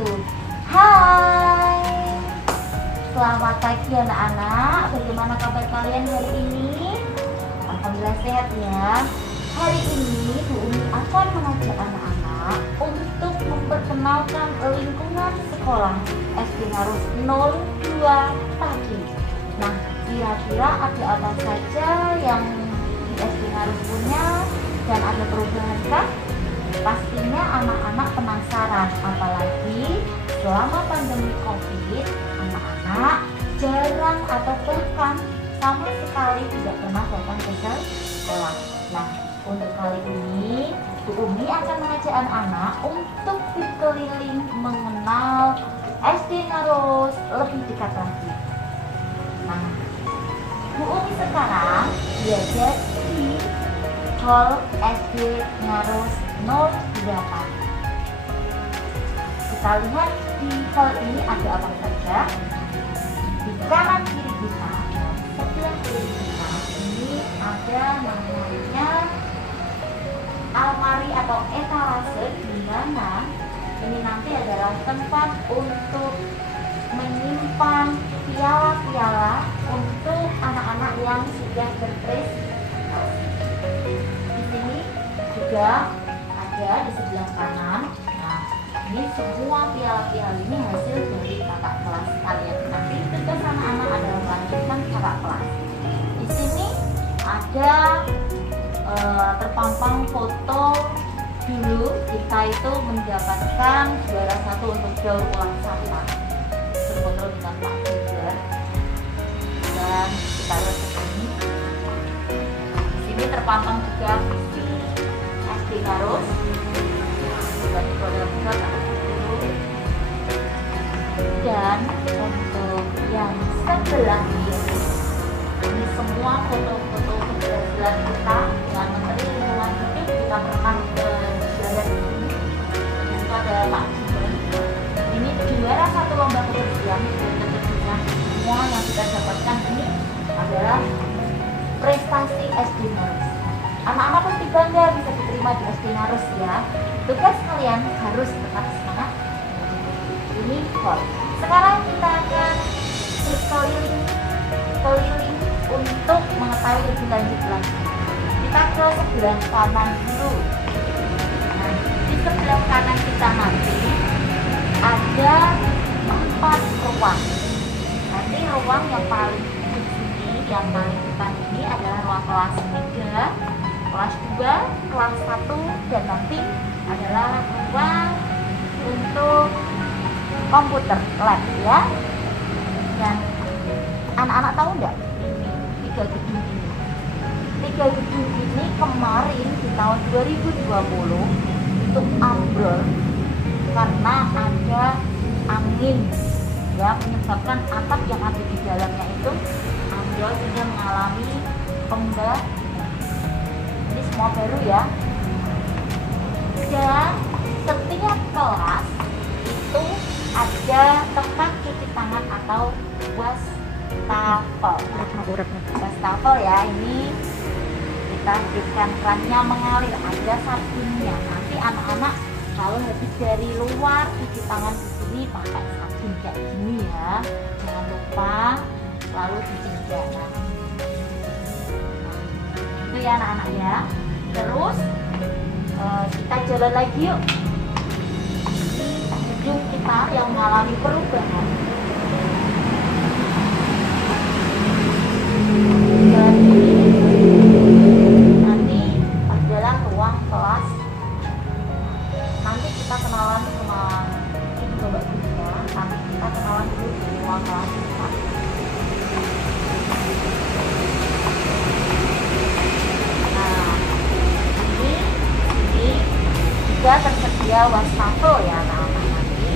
wabarakatuh. Hai, selamat pagi anak-anak. Bagaimana kabar kalian hari ini? Alhamdulillah sehat ya. Hari ini Bu Umi akan mengajak anak-anak untuk memperkenalkan lingkungan sekolah SD Narus 02 Pagi. Nah, kira-kira ada apa saja yang di SD Narus punya dan ada perubahan kah? Pastinya anak-anak penasaran, apalagi selama pandemi COVID, anak-anak jarang atau bahkan sama sekali tidak pernah datang ke sekolah. Nah, untuk kali ini Bu Umi akan mengajak anak-anak untuk berkeliling mengenal SD Narus lebih dekat lagi. Nah, Bu Umi sekarang berada di Hall SD Narus 08. Kita lihat di hall ini ada apa saja. Di kanan kiri kita, sebelah kiri kita ini ada namanya almari atau etalase, di mana ini nanti adalah tempat untuk menyimpan piala-piala untuk anak-anak yang sudah berprestasi. Di sini juga ada di sebelah kanan. Nah, ini semua piala-piala ini hasil dari kakak kelas kalian. Nanti tugas anak-anak adalah melanjutkan kakak kelas. Di sini ada terpampang foto dulu kita itu mendapatkan juara 1 untuk daur ulang sampah, berfoto dengan Pak Tiger. Dan kita lihat di sini. Di sini terpampang juga visi SD Narus. Dan untuk yang sebelah ini semua foto-foto keberhasilan kita dengan Menteri Lingkungan Hidup. Kita pernah berada di sini. Itu ada Pak Gibran. Ini juara 1 lomba kebersihan. Dan tentunya semua yang kita dapatkan ini adalah prestasi SD Narus. Anak-anak pasti bangga bisa diterima di SD Narus ya. Tugas kalian harus tetap semangat. Ini hall. Sekarang kita akan keliling untuk mengetahui lebih lanjut lagi. Kita ke sebelah kanan dulu. Nah, di sebelah kanan kita nanti ada 4 ruang. Nanti ruang yang paling di sini, yang paling depan ini adalah ruang kelas 3, kelas 2, kelas 1, dan nanti adalah ruang untuk komputer lab ya. Dan anak-anak tahu enggak, 3 gedung ini kemarin di tahun 2020 itu ambrol karena ada angin ya, menyebabkan atap yang ada di dalamnya itu ambrol sehingga mengalami pembangunan. Ini semua baru ya. Dan setiap kelas itu ada tempat cuci tangan atau wastafel. Wastafel ya, ini kita berikan kerannya mengalir, ada sabunnya. Nanti anak-anak kalau habis dari luar cuci tangan di sini pakai sabun kayak gini ya. Jangan lupa lalu dijaga. Nah, itu ya anak-anak ya. Terus kita jalan lagi yuk. Ini gedung kita yang mengalami perubahan. Dan ini nanti adalah ruang kelas. Nanti kita kenalan sama Mbak Bunda. Nanti kita kenalan dulu di ruang kelas kita. Nah, ini juga tersedia wastafel ya anak-anak nanti.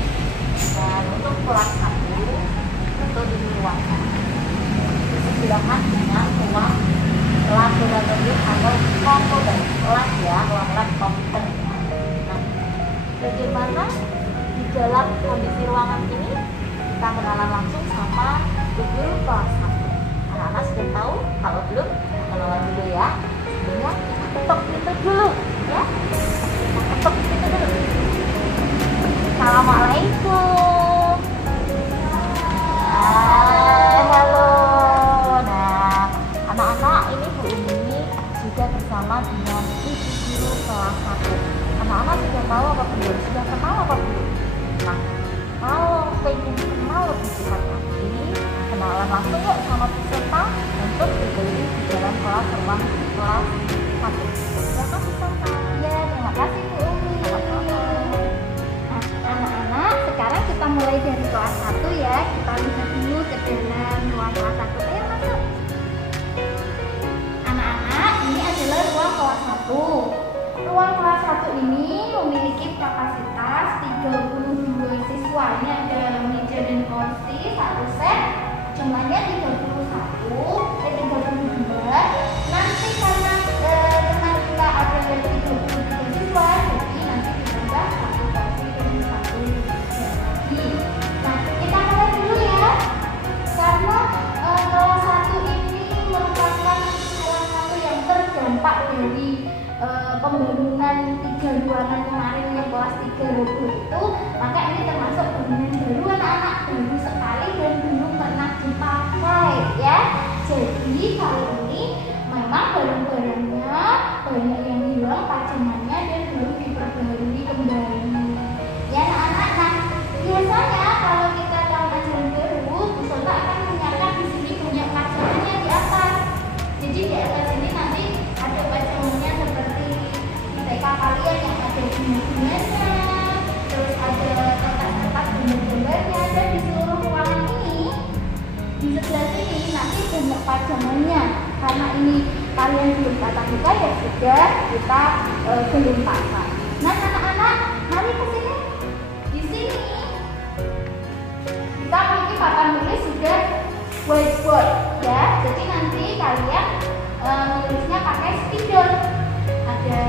Dan untuk kelas 1 itu di ruang sebelahan dengan ruang laboratorium atau komputer lab ya, ruang lab komputer. Nah, bagaimana di dalam kondisi ruangan ini? Kita kenalan langsung sama guru kelas 1. Anak-anak sudah tahu? Kalau belum, kenalan dulu ya. Sebelumnya kita ketok pintu dulu ya. Kita ketok pintu dulu. Assalamualaikum. pengen kenal lebih dekat lagi, kenalan langsung yuk sama peserta untuk dibeli di dalam kelas ruang kelas 1. Silakan peserta. Ya, terima kasih Bu Umi. Nah, anak-anak, sekarang kita mulai dari kelas 1 ya. Kita lihat dulu ke dalam ruang kelas 1. Ayo masuk. Anak-anak, ini adalah ruang kelas 1. Ruang kelas 1 ini memiliki kapasitas 32 siswa. Ini ada meja dan kursi, satu set, jumlahnya 32. Nanti karena kita ada 33 siswa, jadi nanti ditambah satu kursi dan satu meja lagi. Nah, kita mulai dulu ya, karena kelas 1 ini merupakan salah satu yang terdampak dari pembangunan 3 ruangan kemarin yang kelas 3 roboh itu, maka ini termasuk bangunan baru anak-anak, baru sekali dan belum pernah dipakai ya. Jadi kali ini memang barang-barangnya banyak yang hilang pajangannya dan belum diperbarui kembali ya anak-anak. Nah, biasanya kalau kita tahun ajaran baru, Bu Sonta akan menyiapkan di sini banyak pajangannya di atas. Jadi di atas ini nanti ada pajangannya seperti TK kalian yang ada bunga-bunganya, terus ada kertas-kertas gambar-gambarnya, dan di seluruh ruangan ini di sebelah sini nanti banyak pajangannya. Karena ini kalian belum tatap muka ya sudah kita belum pasang. Nah anak-anak, mari ke sini. Di sini kita memiliki papan tulis sudah whiteboard ya. Jadi nanti kalian menulisnya pakai spidol. Ada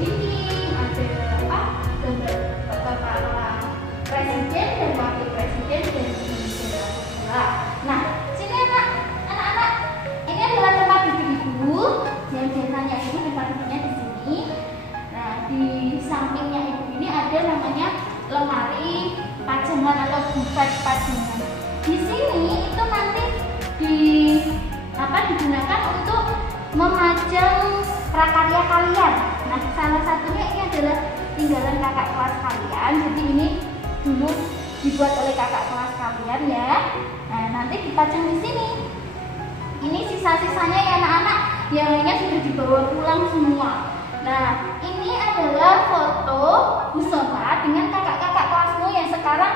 dinding, ada gambar kepala presiden dan wakil presiden dan negara. Nah, sini anak-anak, ini adalah tempat duduk ibu yang biasanya ini tempat duduknya di sini. Nah, di sampingnya ibu ini ada namanya lemari pajangan atau bufet pajangan. Di sini itu nanti digunakan untuk memajang prakarya kalian. Nah, salah satunya ini adalah tinggalan kakak kelas kalian. Jadi ini dulu dibuat oleh kakak kelas kalian ya. Nah, nanti dipajang di sini. Ini sisa-sisanya ya anak-anak, yang lainnya sudah dibawa pulang semua. Nah, ini adalah foto Bu Sonta dengan kakak-kakak kelasmu yang sekarang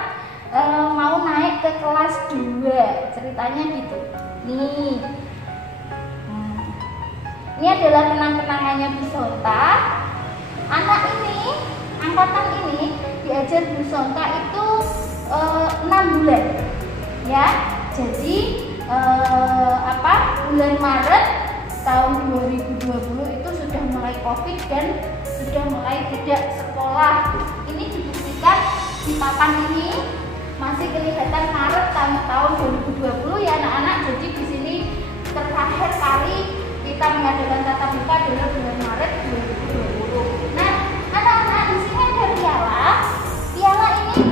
mau naik ke kelas 2. Ceritanya gitu. Nih. Ini adalah kenang-kenangannya Bu Sonta. Anak ini, angkatan ini diajar Bu Sonta itu 6 bulan. Ya. Jadi bulan Maret tahun 2020 itu sudah mulai Covid dan sudah mulai tidak sekolah. Ini dibuktikan di papan ini masih kelihatan Maret tahun 2020 ya anak-anak. Jadi di sini terakhir kali kita mengadakan tatap muka adalah bulan Maret 2020. Nah, anak-anak di sini ada piala. Piala ini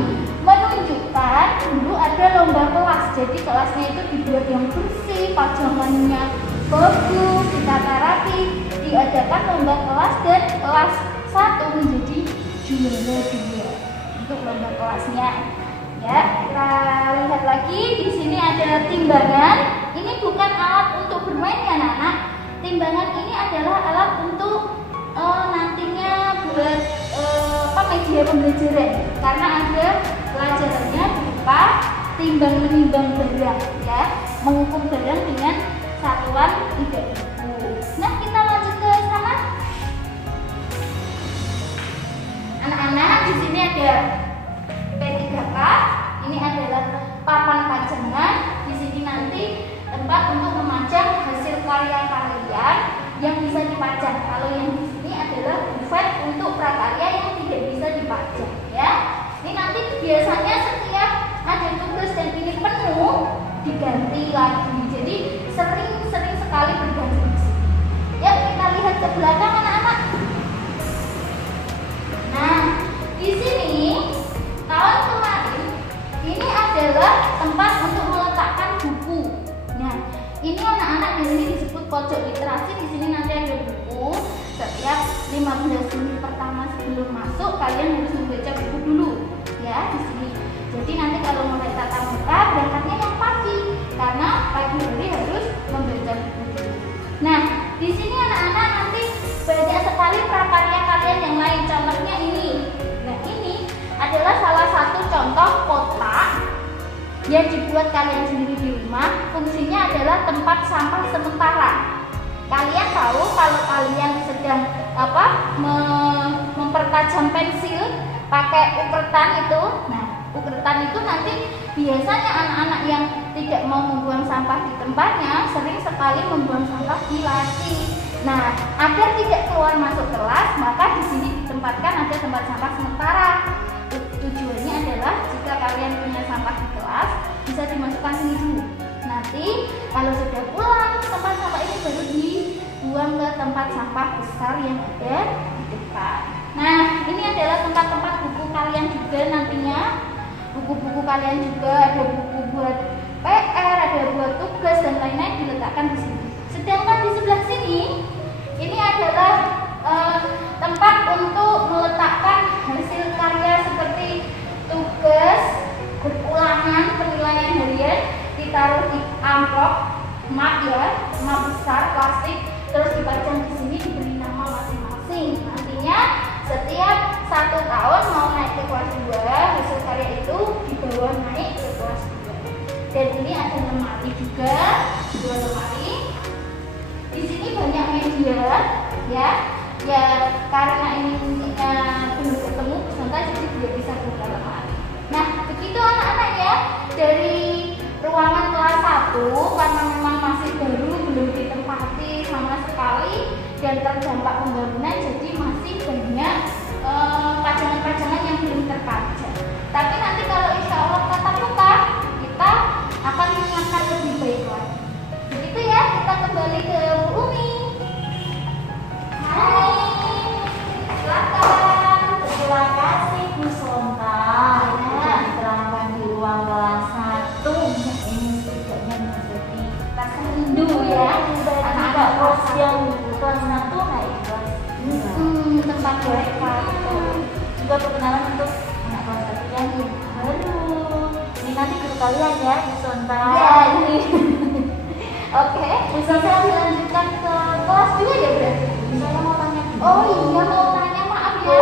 menunjukkan dulu ada lomba kelas. Jadi kelasnya itu dibuat yang bersih, pajangannya bagus, ditata rapi, diadakan lomba kelas dan kelas 1 menjadi juara 2 untuk lomba kelasnya. Ya, kita lihat lagi di sini ada timbangan. Ini bukan alat untuk bermain ya anak-anak. Timbangan ini adalah alat untuk nantinya buat media pembelajaran, karena ada pelajarannya berupa timbang menimbang barang ya, mengukur barang dengan satuan tidak ibu. Nah, kita lanjut ke sana. Anak-anak, di sini ada P3K. Ini adalah papan pajangan. Di sini nanti tempat untuk memajang hasil karya kalian yang bisa dipajang. Kalau yang di sini adalah bufet untuk prakarya yang tidak bisa dipajang ya. Ini nanti biasanya setiap ada tugas dan ini penuh diganti lagi. Jadi sering sekali berganti di sini. Ya, kita lihat ke belakang anak-anak. Nah, di sini tahun kemarin ini adalah tempat untuk meletakkan buku. Nah, ini anak-anak di sini disebut pojok literasi. Di sini nanti ada buku. Setiap 15 menit pertama sebelum masuk kalian harus membaca buku dulu ya di sini. contoh kotak yang dibuat kalian sendiri di rumah. Fungsinya adalah tempat sampah sementara. Kalian tahu kalau kalian sedang mempertajam pensil pakai ukertan itu. Nah, ukertan itu nanti biasanya anak-anak yang tidak mau membuang sampah di tempatnya sering sekali membuang sampah di laci. Nah, agar tidak keluar masuk kelas, maka di sini ditempatkan ada tempat sampah sementara. Tujuannya adalah jika kalian punya sampah di kelas, bisa dimasukkan sini dulu. Nanti kalau sudah pulang, tempat sampah ini baru dibuang ke tempat sampah besar yang ada di depan. Nah, ini adalah tempat-tempat buku kalian juga nantinya. Buku-buku kalian juga ada buku buat PR, ada buat tugas dan lain-lain diletakkan di sini. Sedangkan di sebelah sini, ini adalah tempat untuk meletakkan hasil karya seperti tugas, berulangan, penilaian harian, ditaruh di amplop, map besar plastik, terus dipajang di sini, diberi nama masing-masing. Nantinya setiap 1 tahun mau naik ke kelas 2, hasil karya itu dibawa naik ke kelas 2. Dan ini ada lemari juga, 2 lemari. Di sini banyak media, ya karena ini belum ketemu peserta, jadi tidak bisa buka lemari. Nah, begitu anak-anak ya, dari ruangan kelas 1 karena memang masih baru, belum ditempati sama sekali dan terdampak pembangunan, jadi masih banyak pajangan-pajangan yang belum terpajang. Tapi nanti kalau insya Allah tatap muka, kita akan menyiapkan lebih baik lagi. Begitu ya, kita kembali ke Bu Umi. Hai, silakan. Terima kasih Bu Sonta. Diterangkan di ruang kelas 1. Ini setidaknya menjadi Rasa rindu ya, anak-anak kelas yang kelas 1 naik kelas 2. tempat mereka. Juga perkenalan untuk anak kelas 1 yang baru. Ini nanti guru kalian ya Bu Sonta. Ya, ini. Oke, bisa dilanjutkan ke kelas 2 ya berarti? Saya mau tanya dulu. Oh iya, mau tanya, maaf ya.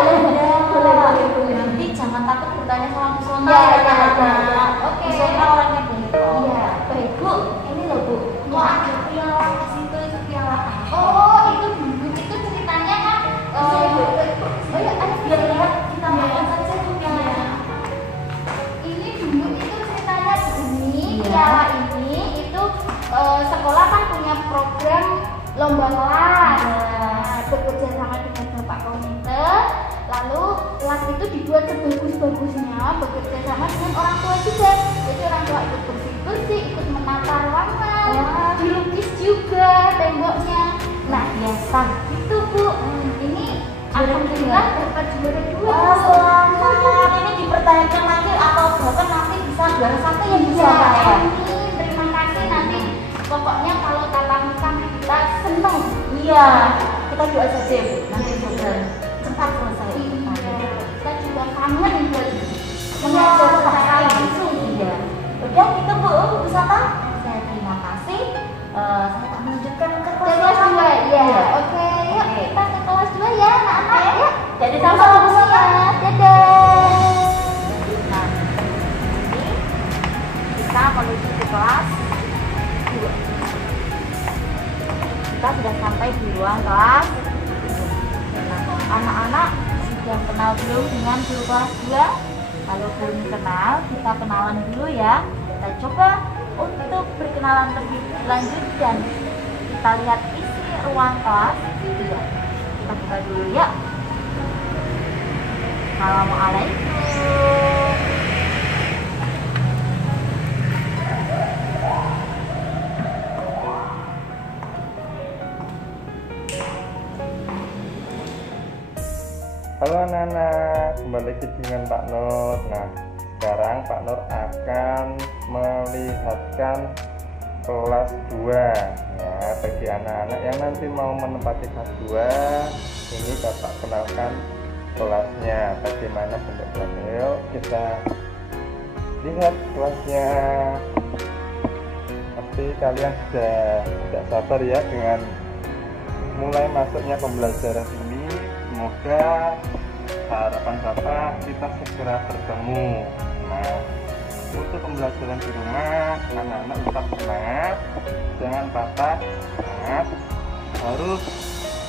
Boleh. Nanti jangan takut bertanya sama Bu Sonta. Ya. Oke. Bu Sonta orangnya baik kok. Iya, baik Bu. Ini loh Bu, kok ada piala di situ, itu piala apa? Oh, itu dulu itu ceritanya kan. Oh ya, biar lihat kita makan saja itu piala. Ini dulu itu ceritanya begini. Iya. Piala ini itu sekolah kan punya program lomba kelas. Nah, bekerja sama dengan Bapak Komite. Lalu kelas itu dibuat sebagus-bagusnya, bekerja sama dengan orang tua juga. Jadi orang tua ikut bersih-bersih, ikut menata ruangan, dilukis juga temboknya. Nah, Biasa. itu Bu, ini alhamdulillah dapat juara 2. Wah, selamat. Ini dipertahankan lagi atau bahkan nanti bisa juara 1 ya bisa Ya, Pak ya? amin. Terima kasih nanti. Pokoknya kalau tatap muka kita senang. Iya, kita doa saja Bu. Nanti juga cepat selesai. Iya, kita juga kangen buat Mengajar mengajar secara secara langsung. Iya. Udah gitu Bu Sonta. Saya terima kasih. Saya tak melanjutkan ke Ke kelas kelas 2 ya. Iya. Oke, yuk Oke. kita ke kelas 2 ya, anak-anak. Oke. Yuk. Jadi Sama-sama Bu Sonta. Dadah. Nah, ini kita menuju ke kelas 2. Kita sudah sampai di ruang kelas. Nah, anak-anak sudah kenal belum dengan guru kelas 2? Kalau belum kenal, kita kenalan dulu ya. Kita coba untuk berkenalan lebih lanjut dan kita lihat isi ruang kelas 2. Kita buka dulu ya. Assalamualaikum. Halo anak-anak, kembali lagi dengan Pak Nur. Nah, sekarang Pak Nur akan melihatkan kelas 2 ya, bagi anak-anak yang nanti mau menempati kelas 2. Ini Bapak kenalkan kelasnya, bagaimana bentuk kelasnya. Yuk kita lihat kelasnya. Pasti kalian sudah tidak sabar ya dengan mulai masuknya pembelajaran ini. Semoga harapan Bapak kita segera bertemu. Nah, untuk pembelajaran di rumah, anak-anak tetap semangat, jangan patah semangat, harus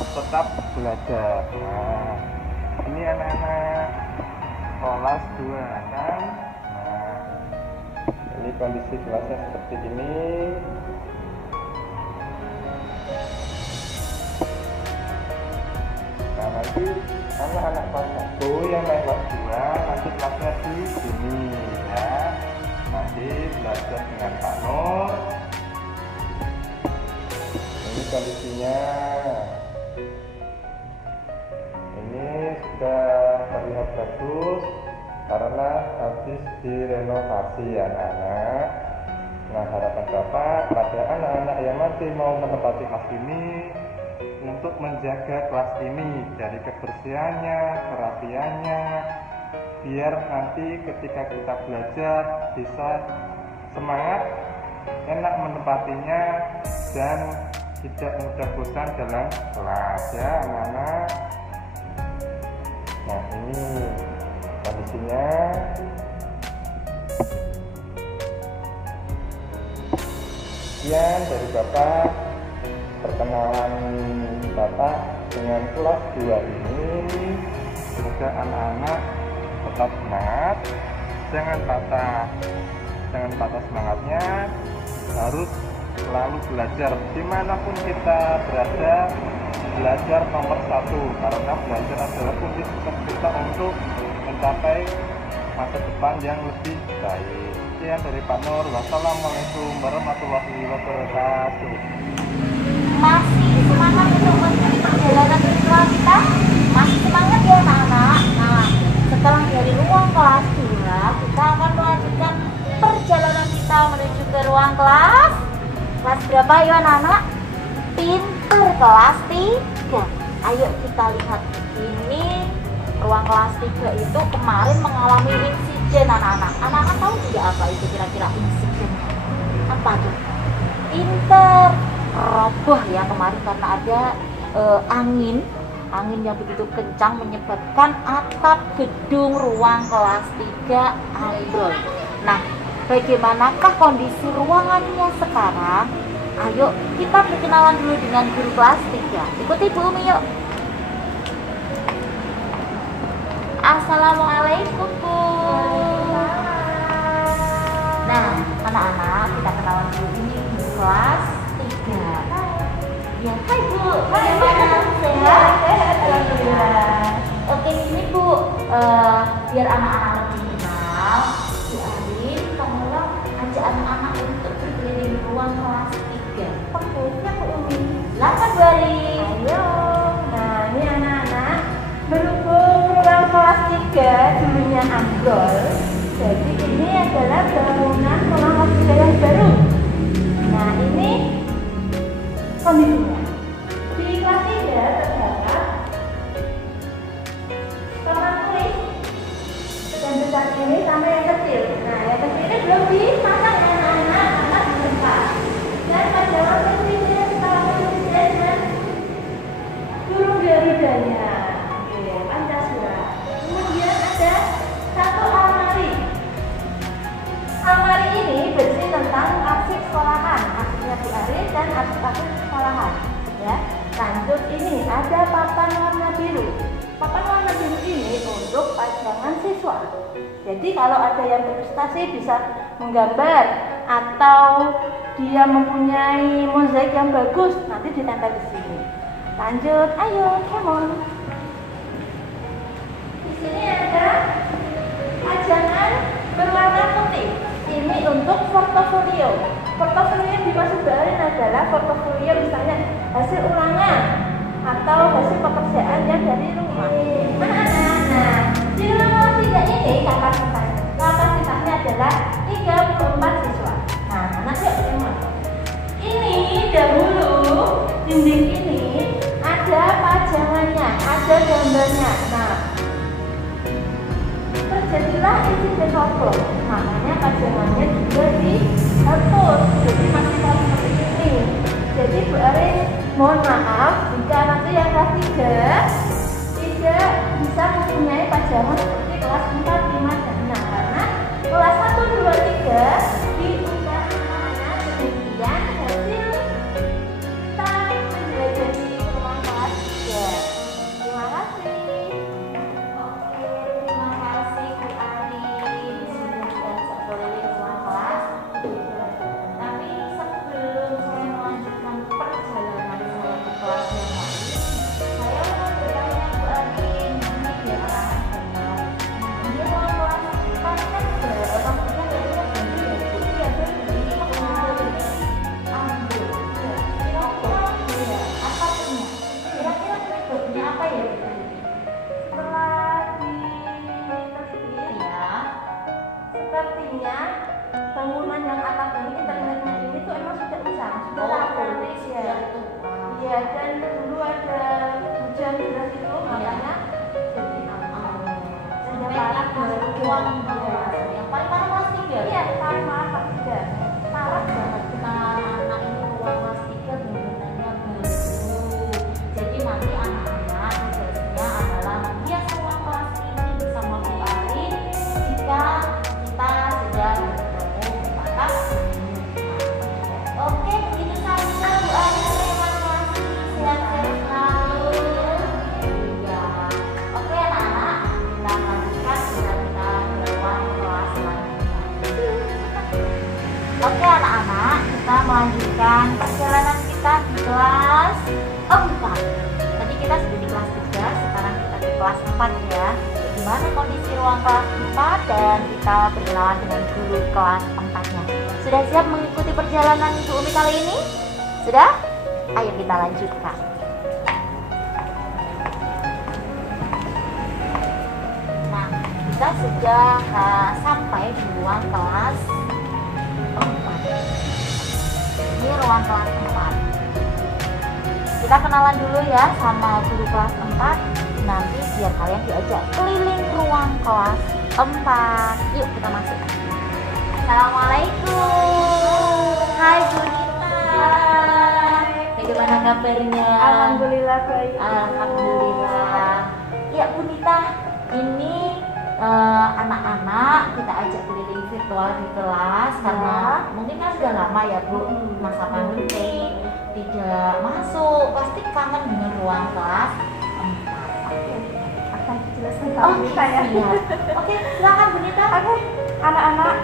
tetap belajar. Nah, ini anak-anak kelas 2 kan. Nah, ini kondisi kelasnya seperti ini. Nah, nanti anak-anak kelas 1 yang naik kelas 2 nanti kelasnya di sini ya. Nanti belajar dengan Pak Nur. Ini kondisinya. Ini sudah terlihat bagus karena habis direnovasi anak-anak. Nah, harapan Bapak pada anak-anak yang masih mau menempati kelas ini untuk menjaga kelas ini dari kebersihannya, kerapiannya, biar nanti ketika kita belajar bisa semangat, enak menempatinya, dan tidak mudah bosan dalam kelas ya anak-anak. Nah, ini kondisinya. Sekian dari Bapak, perkenalan Bapak dengan kelas 2 ini. Semoga anak-anak tetap semangat, jangan patah semangatnya, harus selalu belajar dimanapun kita berada. Belajar nomor 1 karena belajar adalah kunci sukses kita untuk mencapai masa depan yang lebih baik. Sekian dari Pak Nur. Wassalamualaikum warahmatullahi wabarakatuh. Masih semangat untuk mengikuti perjalanan virtual kita? Masih semangat ya anak-anak? Nah, setelah dari ruang kelas 2, kita akan melanjutkan perjalanan kita menuju ke ruang kelas berapa ya anak-anak? Pinter kelas 3. Ayo kita lihat, ini ruang kelas 3 itu kemarin mengalami insiden anak-anak. Anak-anak tahu tidak apa itu kira-kira insiden? Apa tuh? Pinter roboh ya kemarin karena ada angin yang begitu kencang menyebabkan atap gedung ruang kelas 3 ambrol. Nah, bagaimanakah kondisi ruangannya sekarang? Ayo kita berkenalan dulu dengan guru kelas 3. Ikuti Bu Umi yuk. Assalamualaikum Bu. Nah, anak-anak kita kenalan dulu, ini guru kelas 3. Ya, hai Bu. Bagaimana? Sehat? Alhamdulillah. Oke, ini Bu, biar anak-anak lebih kenal, Bu Arin, tolong ajak anak-anak untuk berkeliling ruang kelas 3. Oke, siap Bu Umi. Silakan Bu Arin. Ayo. Nah, ini anak-anak, berhubung ruang kelas 3 dulunya ambrol, jadi ini adalah bangunan ruang kelas 3 yang baru. Nah, ini kondisinya. Di kelas 3 terdapat kamar tulis yang besar ini sama yang kecil. Nah, yang kecil ini belum dipasang ya anak-anak, karena di tempat. Dan pada waktu ini setelah dan burung garudanya, Pancasila. Kemudian ada satu almari. Almari ini berisi tentang arsip sekolahan, arsipnya Bu Arin dan arsip sekolahan. Ya, lanjut ini ada papan warna biru. Papan warna biru ini untuk pajangan siswa. Jadi kalau ada yang berprestasi bisa menggambar atau dia mempunyai mozaik yang bagus, nanti ditempel di sini. Lanjut, ayo, come on. Di sini ada pajangan berwarna putih. Ini untuk portofolio. Portofolio yang dimaksud Bu Arin adalah portofolio misalnya hasil ulangan atau hasil pekerjaan yang dari rumah. Nah, di ruang kelas 3 ini kapasitasnya adalah 34 siswa. Nah, anak yuk teman. Ini dahulu dinding ini ada pajangannya, ada gambarnya. Nah, terjadilah insiden overflow, makanya pajangannya juga dihapus. Jadi masih seperti ini. Jadi Bu Arin mohon maaf jika nanti yang kelas 3 tidak bisa mempunyai pajangan seperti kelas 4, 5, dan 6 karena sepertinya bangunan yang atap ini, internetnya ini tuh emang sudah usang, sudah lama ya. Iya, dan dulu ada hujan deras itu, makanya jadi sehingga parah baru uang yang paling parah kelas 3. Iya, paling parah kelas 3. Parah banget. Anak ini ruang kelas 3 bangunannya baru. Jadi nanti anak-anak tugasnya adalah menghias ruang kelas ini bersama Bu Ari jika kita sudah bertemu batas. Oke, begitu saja Bu Ari. Terima kasih. Sehat-sehat selalu. Ya. Oke anak-anak, kita lanjutkan dengan kita ke ruang kelas selanjutnya. Oke anak-anak, kita melanjutkan perjalanan kita di kelas 4. Tadi kita sudah di kelas 3, sekarang kita di kelas 4 ya. Gimana kondisi ruang kelas 4 dan kita berkenalan dengan guru kelas 4-nya. Sudah siap mengikuti perjalanan Ibu Umi kali ini? Sudah? Ayo kita lanjutkan. Nah, kita sudah sampai di ruang kelas 4. Ini ruang kelas 4. Kita kenalan dulu ya sama guru kelas 4. Nanti biar kalian diajak keliling ruang kelas 4. Yuk kita masuk. Assalamualaikum. Hai Bu Nita. Bagaimana kabarnya? Alhamdulillah baik. Alhamdulillah. Ya Bu Nita, ini anak-anak kita ajak keliling virtual di kelas karena mungkin kan sudah lama ya Bu masa pandemi tidak masuk, pasti kangen dengan ruang kelas 4. Akan dijelaskan sama Nita ya. Iya. Oke, silakan Bu Nita. Oke, anak-anak,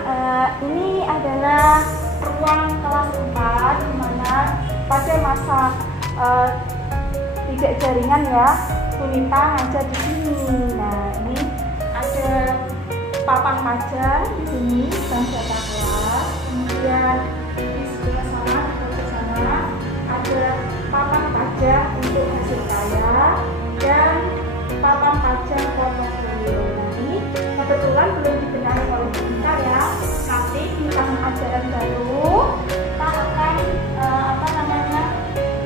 ini adalah ruang kelas 4 di mana pada masa tidak jaringan ya, Bu Nita ngajar di sini. Nah, ini ada papan pajang di sini, bangsa kelas. Kemudian di sebelah sana, di sebelah sana ada papan pajang untuk hasil karya dan papan pajang portofolio. Ini kebetulan belum dibenahi oleh kita ya. Nanti di tahun ajaran baru kita akan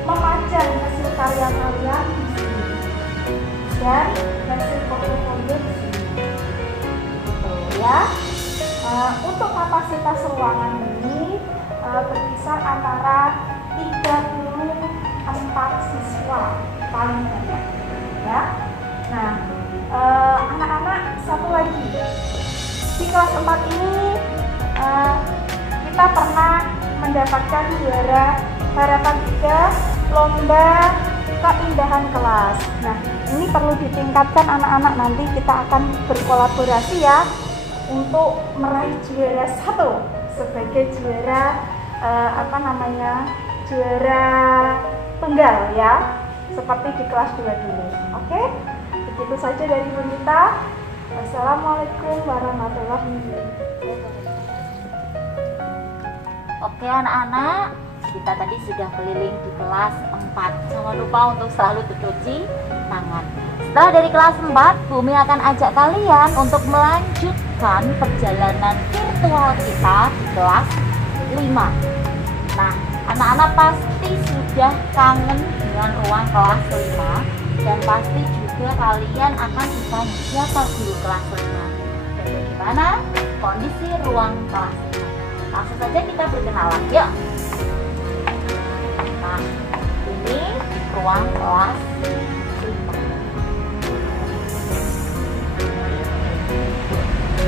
memajang hasil karya-karya di sini dan hasil portofolio di sini. Ya, untuk kapasitas ruangan ini berkisar antara 34 siswa paling banyak ya. Nah, anak-anak satu lagi di kelas 4 ini kita pernah mendapatkan juara harapan 3 lomba keindahan kelas. Nah, ini perlu ditingkatkan anak-anak, nanti kita akan berkolaborasi ya untuk meraih juara 1 sebagai juara juara tunggal ya, seperti di kelas 2 dulu. Oke, begitu saja dari Bu Nita. Assalamualaikum warahmatullahi wabarakatuh. Oke anak-anak, kita tadi sudah keliling di kelas 4. Jangan lupa untuk selalu mencuci tangan. Setelah dari kelas 4, Bumi akan ajak kalian untuk melanjutkan perjalanan virtual kita di kelas 5. Nah, anak-anak pasti sudah kangen dengan ruang kelas 5 dan pasti juga kalian akan ditanya siapa guru kelas 5 dan bagaimana kondisi ruang kelas 5. Langsung saja kita berkenalan, yuk. Nah, ini ruang kelas 5.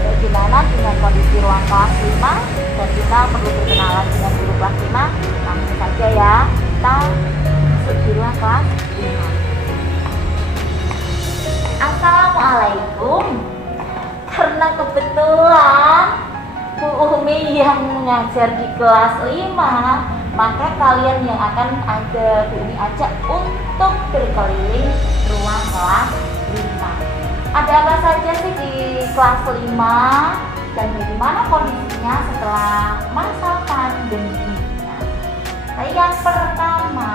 Bagaimana dengan kondisi ruang kelas 5 dan kita perlu berkenalan dengan guru kelas 5. Langsung saja ya, kita masuk di ruang kelas 5. Assalamualaikum. Karena kebetulan Bu Umi yang mengajar di kelas 5, maka kalian yang akan ada Bu Umi ajak untuk berkeliling ruang kelas 5. Ada apa saja sih di kelas 5 dan bagaimana kondisinya setelah masa pandemi? Nah, yang pertama,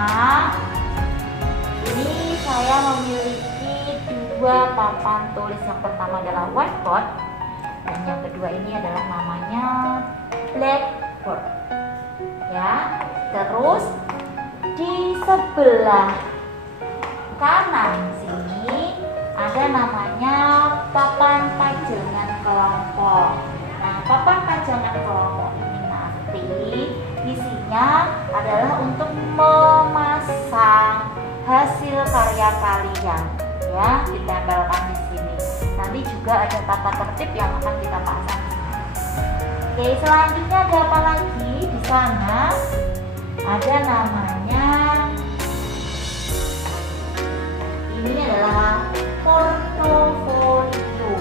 ini saya memiliki 2 papan tulis. Yang pertama adalah whiteboard Dan yang kedua ini adalah namanya blackboard. Ya, terus di sebelah kanan sini ada namanya papan pajangan kelompok. Nah, papan pajangan kelompok ini nanti isinya adalah untuk memasang hasil karya kalian, ya, ditempelkan di sini. Nanti juga ada tata tertib yang akan kita pasang. Oke, selanjutnya ada apa lagi di sana? Ada namanya, ini adalah portofolio.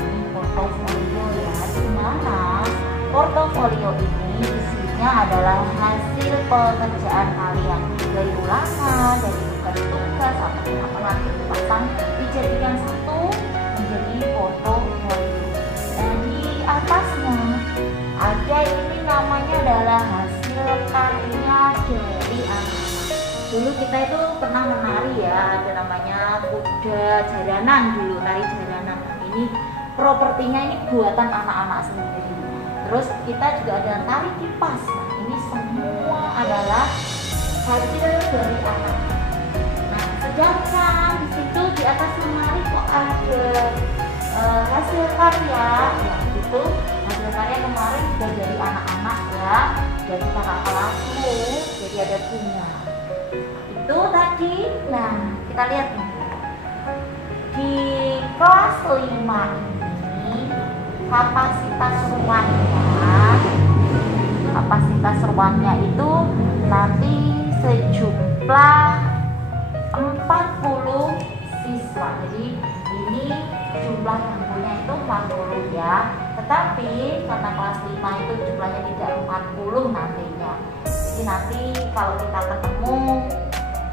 Ini portofolio ya, dimana portofolio ini isinya adalah hasil pekerjaan kalian dari ulangan, dari tugas ataupun apa nanti dipasang dijadikan satu menjadi portofolio. Dan di atasnya ada ini namanya adalah hasil karya dari anak-anak. Dulu kita itu pernah menari ya, ada namanya kuda jaranan dulu, tari jaranan. Ini propertinya ini buatan anak-anak sendiri. Terus kita juga ada tari kipas. Nah, ini semua adalah hasil dari anak. Nah, sedangkan di situ di atas lemari kok ada hasil karya. Ya, itu hasil karya kemarin sudah dari anak-anak ya, dari kakak kelasmu. Jadi ada bunga. Itu tadi. Nah, kita lihat nih. Di kelas 5 ini kapasitas ruangnya itu nanti sejumlah 40 siswa. Jadi ini jumlah yang punya itu 40 ya. Tetapi karena kelas 5 itu jumlahnya tidak 40 nantinya. Jadi nanti kalau kita ketemu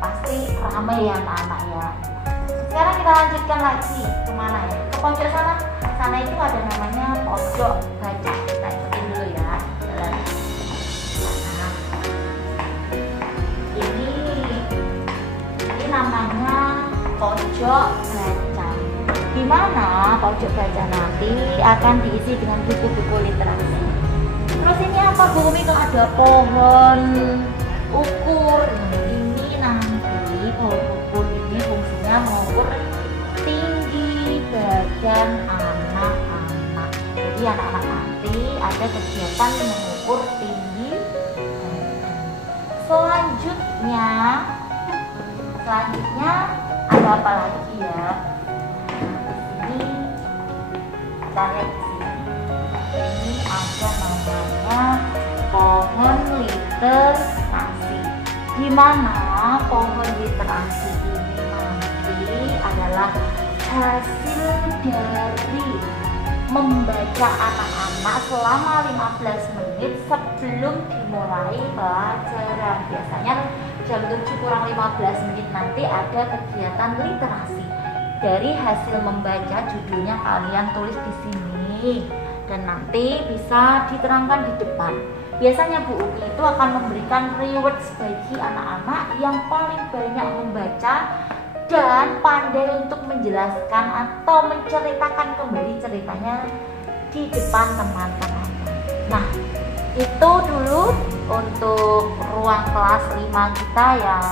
pasti ramai ya anak-anak ya. Sekarang kita lanjutkan lagi kemana ya? Ke pojok sana. Sana itu ada namanya pojok baca. Kita ikutin dulu ya. Nah, ini namanya pojok baca. Di mana pojok baca nanti akan diisi dengan buku-buku literasi. Terus ini apa Bu Umi? Kalau ada pohon ukur, ini nanti pohon ukur ini fungsinya mengukur tinggi badan anak-anak. Jadi anak-anak nanti ada kegiatan mengukur tinggi badan. Selanjutnya ada apa lagi ya? Di sini kita lihat di sini. Ini ada namanya pohon literasi. Di mana pohon literasi ini nanti adalah hasil dari membaca anak-anak selama 15 menit sebelum dimulai pelajaran. Biasanya jam 7 kurang 15 menit nanti ada kegiatan literasi. Dari hasil membaca judulnya kalian tulis di sini dan nanti bisa diterangkan di depan. Biasanya Bu Umi itu akan memberikan rewards bagi anak-anak yang paling banyak membaca dan pandai untuk menjelaskan atau menceritakan kembali ceritanya di depan teman-teman. Nah, itu dulu untuk ruang kelas 5 kita yang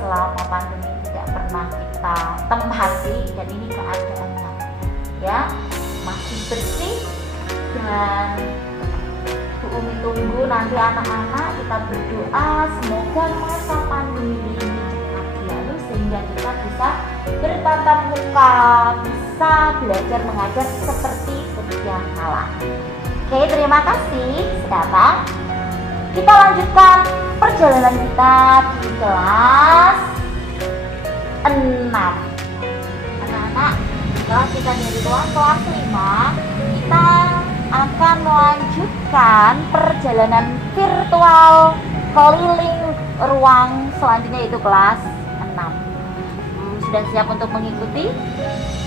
selama pandemi tidak pernah kita tempati, dan ini keadaannya ya masih bersih. Dan Bu Umi tunggu nanti anak-anak, kita berdoa semoga masa pandemi ini cepat berlalu sehingga kita bisa bertatap muka, bisa belajar mengajar seperti sedia kala. Oke, terima kasih. Sekarang kita lanjutkan perjalanan kita di kelas 6. Anak-anak, setelah kita dari ruang kelas 5, kita akan melanjutkan perjalanan virtual keliling ruang selanjutnya, yaitu kelas 6. Sudah siap untuk mengikuti?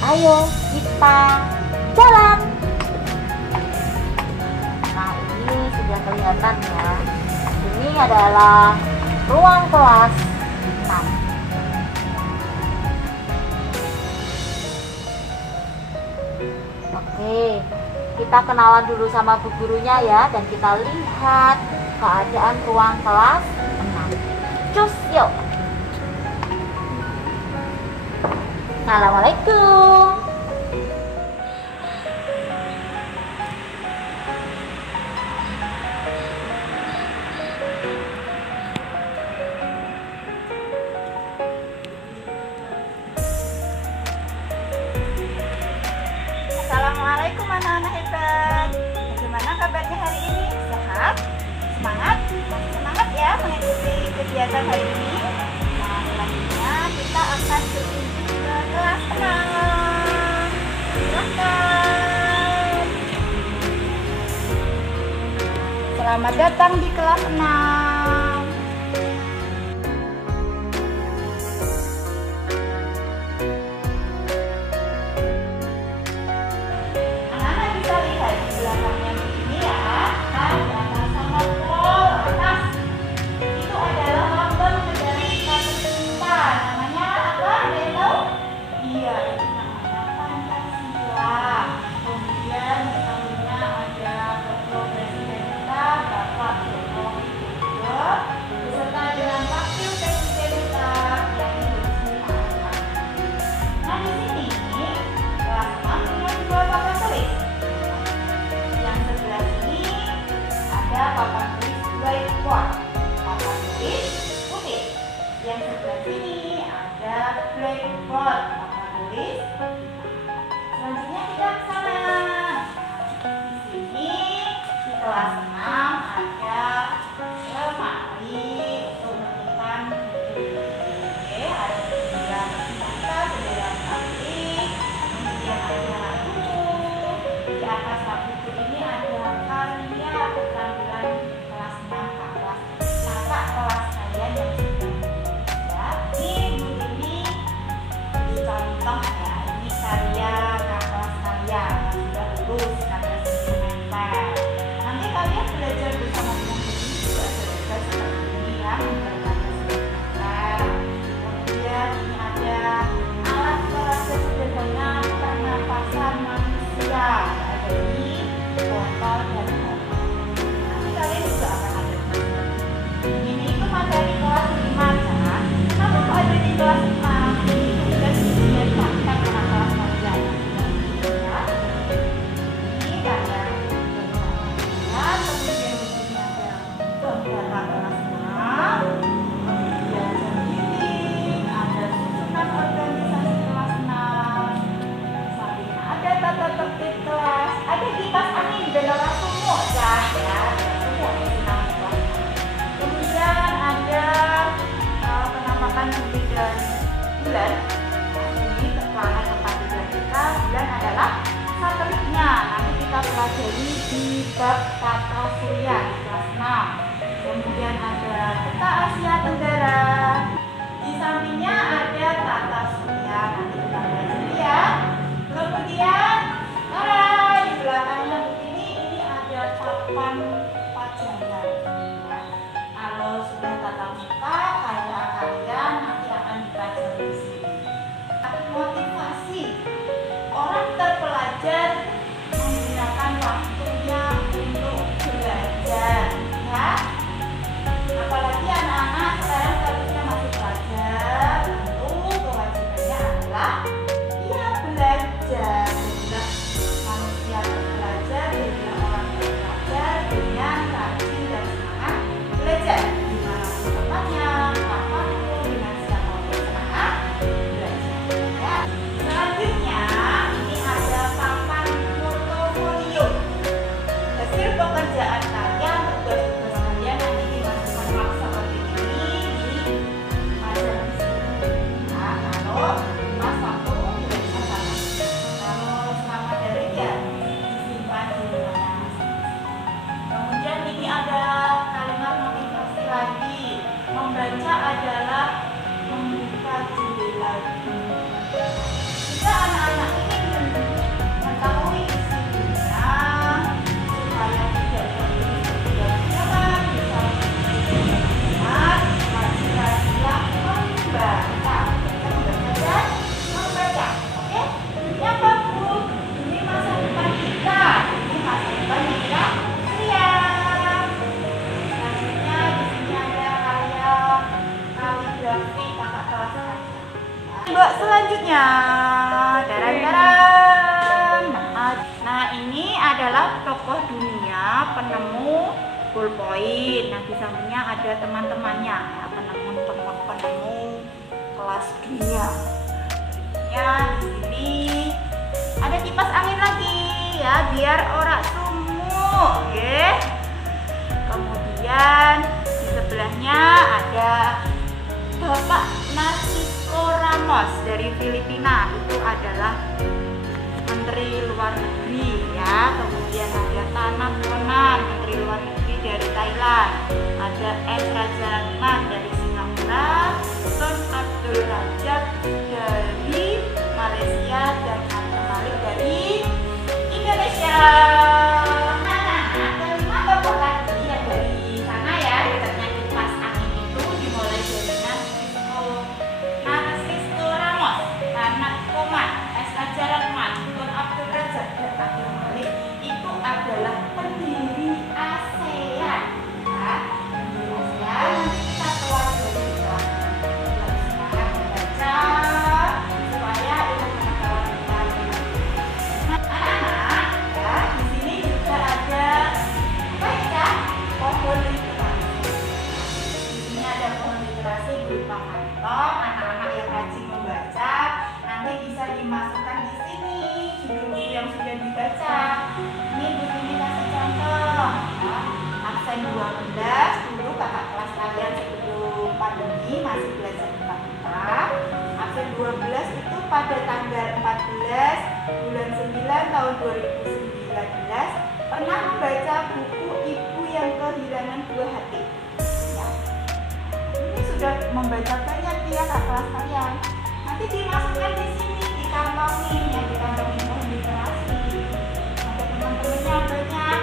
Ayo kita jalan. Nah, ini sudah kelihatan ya. Ini adalah ruang kelas 6. Oke, kita kenalan dulu sama bu gurunya ya, dan kita lihat keadaan ruang kelas 6. Cus, yuk. Assalamualaikum. Assalamualaikum anak-anak hebat. Bagaimana kabarnya hari ini? Sehat? Semangat? Masih semangat ya mengikuti kegiatan hari ini? Nah, selanjutnya kita akan berkunjung ke kelas 6. Silakan. Selamat datang di kelas 6. Papan tulis whiteboard, papan tulis putih. Yang sebelah sini ada blackboard, papan tulis. Selanjutnya kita ke sana. Di sini di kelas 6 ada lemari untuk menyimpan buku. Oke, ada bendera Pancasila, bendera Republik, kemudian ada buku. Di atas buku ini ada karya keterampilan kelas 6 kakak kelas kalian yang sudah ini contoh ya, ini karya kakak kelas kalian yang sudah lulus karya seni menempel. Nanti kalian belajar bersama dengan ini juga belajar seperti ini ya, membuat karya seni menempel. Kemudian ini ada alat peraga sederhana pernapasan manusia, ada di botol dan botol. Nanti kalian juga akan ada ini itu materi kelas 5 ya. Kenapa ada di kelas 6? Ini tugas ujian praktek anak kelas kalian ya. Ini karya dan kemudian di sini ada gambar kelas 6. Kemudian sendiri ada susunan organisasi kelas 6. Sampingnya ada tata tertib kelas, ada kipas angin dan alat sumur kan ya, sumur di kelas. Kemudian ada penampakan bumi dan bulan. Ini planet tempat tinggal kita. Bulan adalah satelitnya. Nanti kita pelajari di bab tata surya di kelas 6. Kemudian ada peta Asia Tenggara. Di sampingnya ada tata surya. Nanti kita pelajari ya. Kemudian di belakangnya begini, ini ada papan pajangan. Kalau sudah tatap muka, karya kalian nanti akan dipelajari di sini. Motivasi orang terpelajar menggunakan waktunya untuk belajar, ya. Apalagi anak-anak sekarang seharusnya masih belajar, tentu kewajibannya adalah ya belajar. Jadilah manusia belajar, jadilah orang belajar dengan rajin dan semangat belajar dimanapun tempatnya, kapanpun, dengan siapapun semangat belajar ya. Selanjutnya ini ada papan dunia. Daran-daran. Nah, ini adalah tokoh dunia penemu ballpoint. Nah, di sampingnya ada teman-temannya, ya, penemu kelas dunia. Ya, di sini ada kipas angin lagi ya, biar ora sumuk, ya. Kemudian di sebelahnya ada Bapak Narcisco Ramos dari Filipina, itu adalah Menteri Luar Negeri ya. Kemudian ada Tanah Bonan, Menteri Luar Negeri dari Thailand. Ada S. Raja Ratman dari Singapura, Tun Abdul Rajab dari Malaysia, dan Abdul Malik dari Indonesia. Nah, kelima tokoh lagi yang dari sana ya, dekatnya kipas angin itu dimulai dari Narcisco Ramos, Anak Koman, S. Raja Ratman, Tun Abdul Rajab, dan Abdul Malik itu adalah pendiri ASEAN. Ya, pendiri ASEAN. Nanti kita pelajari juga. Sekarang membaca supaya ilmu pengetahuan kita lebih. Nah, anak-anak, ya, di sini juga ada apa ya? Pohon literasi. Di sini ada pohon literasi berupa kantong. Anak-anak yang rajin membaca nanti bisa dimasukkan di sini judul-judul yang sudah dibaca. Ini Bu Tini kasih contoh ya. Absen 12 dulu kakak kelas kalian sebelum pandemi masih belajar kitab. Absen 12 itu pada tanggal 14 bulan 9 tahun 2019 pernah membaca buku Ibu yang Kehilangan Buah Hati ya. Ini sudah membaca banyak ya kak kelas kalian. Nanti dimasukkan di sini, dikantongin ya, dikantongin pohon literasi. Nanti teman-temannya banyak